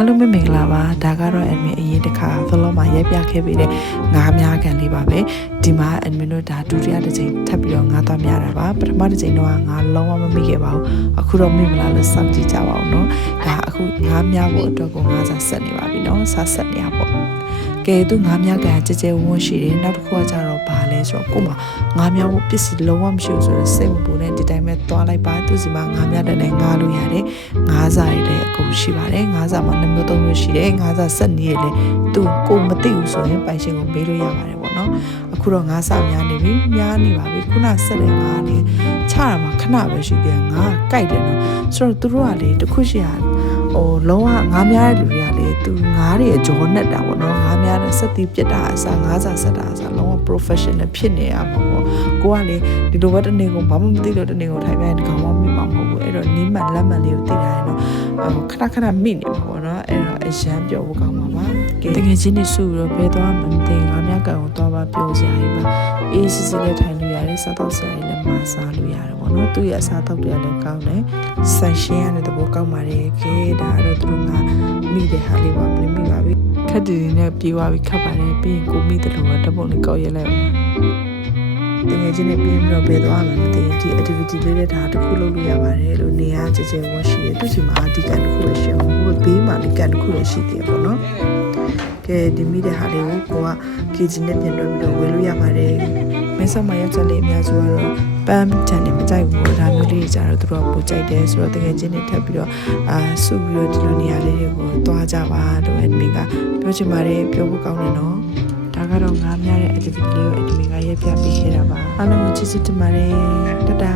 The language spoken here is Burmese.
အားလုံးပဲမင်္ဂလာပါဒါကတော့ admin အရင်တစ်ခါ vlog မှာရိုက်ပြခဲ့ပေးတဲ့ငါးများကန်လေးပါပဲဒီမှာ admin တို့ဒါဒုတိယတစ်ချိန်ထပ်ပြီးတော့ငါးသွားများတာပါပထမတစ်ချိန်တော့ငါလုံးဝမမိခဲ့ပါဘူးအခုတော့မိမလားလို့စောင့်ကြည့်ကြပါဦးနော်ဒါအခုငါးများဖို့အတွက်ကိုငါးစားဆက်နေပါပြီနော်စားဆက်နေရပေါ့ကဲသူငါးများကန်ကြဲကြဲဝန်းရှိတယ်နောက်တစ်ခုကကြတော့ဘာလဲဆိုတော့ကို့မှာငါးများဖို့ပစ္စည်းလုံးဝမရှိဘူးဆိုတော့စိတ်မပူနဲ့ဒီတိုင်းပဲသွားလိုက်ပါသူစီမှာငါးများတဲ့နဲ့ငါးလို့ရတယ်ငါးစားရည်အကုန်ရှိပါတယ်ငါးစားမှာ2မျိုး3မျိုးရှိတယ်ငါးစားဆက်နေရလေသူကိုမသိဘူးဆိုရင်ပိုင်ရှင်ကိုမေးလို့ရပါတယ်ပေါ့နော်အခုတော့ငါးစားများနေပြီများနေပါပြီခုနဆက်တဲ့ငါးလေးချတာမှာခဏပဲရှိတယ်ငါးကြိုက်တယ်နော်ဆိုတော့သူတို့ကလေတခုရှိရလုံးဝငါးများတဲ့လူတွေကလေသူငါးတွေအကြောနဲ့တာပေါ့နော်ငါးများတဲ့စက်တီးပြစ်တာအစားငါးစားဆက်တာအစားလုံးဝ professional ဖြစ်နေရမှာပေါ့ကိုကလေဒီလိုပဲတနေ့ကိုဘာမှမသိလို့တနေ့ကိုထိုင်ပြန်ဒီကောင်မှမိမှာမဟုတ်ဘူးအဲ့တော့နီးမှလက်မှန်လေးကိုသိထားရင်တော့ခဏခဏမိနေမှာပေါ့နော်အဲ့တော့အရန်ပြောဖို့ကောင်းပါပါတကယ်ချင်းနေစုပြီးတော့ဘယ်သွားမှမသိငါးများကောင်တော့ပါပြောစရာကြီးပါအေးစစ်စစ်လေးထိုင်လို့ရတယ်စားတော့စရာကြီးလည်းမစားလို့ရတယ်ပေါ့နော်သူ့ရဲ့အစားတော့တွေလည်းကောင်းတယ်ဆန်ရှင်းရတဲ့သဘောကောင်းပါတယ်ခဲဒါတော့သူတို့ကမိတဲ့ဟာလေးပါမမိပါဘူးခက်တူနဲ့ပြေးသွားပြီးခတ်ပါတယ်ပြီးရင်ကိုမိတဲ့လူကတပုံလေးကောက်ရဲလိုက်တကယ်ချင်းနေပြီးတော့ဘယ်သွားမှမသိဒီ activity လေးတဲ့ဒါတစ်ခုလုပ်လို့ရပါတယ်လို့နေရာကြဲကြဲဝတ်ရှိရသူစီမှာဒီကန်တစ်ခုလည်းရှိအောင်ဟိုဘေးမှာဒီကန်တစ်ခုလည်းရှိသေးတယ်ပေါ့နော်ကဲဒီမိတဲ့ဟာလေးကိုကိုက KG နဲ့ပြန်တွဲပြီးတော့ဝယ်လို့ရပါတယ်မဲဆောက်မှာရောက်ချက်လေးအများစုကတော့ပန်းချန်နေမကြိုက်ဘူးဒါမျိုးလေးကြတော့သူတို့ကပိုကြိုက်တယ်ဆိုတော့တကယ်ချင်းနေထပ်ပြီးတော့စုပြီးတော့ဒီလိုနေရာလေးတွေကိုတွားကြပါလို့ admin ကပြောချင်ပါတယ်ပြောဖို့ကောင်းတယ်နော်ဒါကတော့ငါးများတဲ့ activity လေးကို admin ကရေးပြပေးခဲ့တာပါအားလုံးကိုချစ်ချစ်တင်ပါတယ်တတာ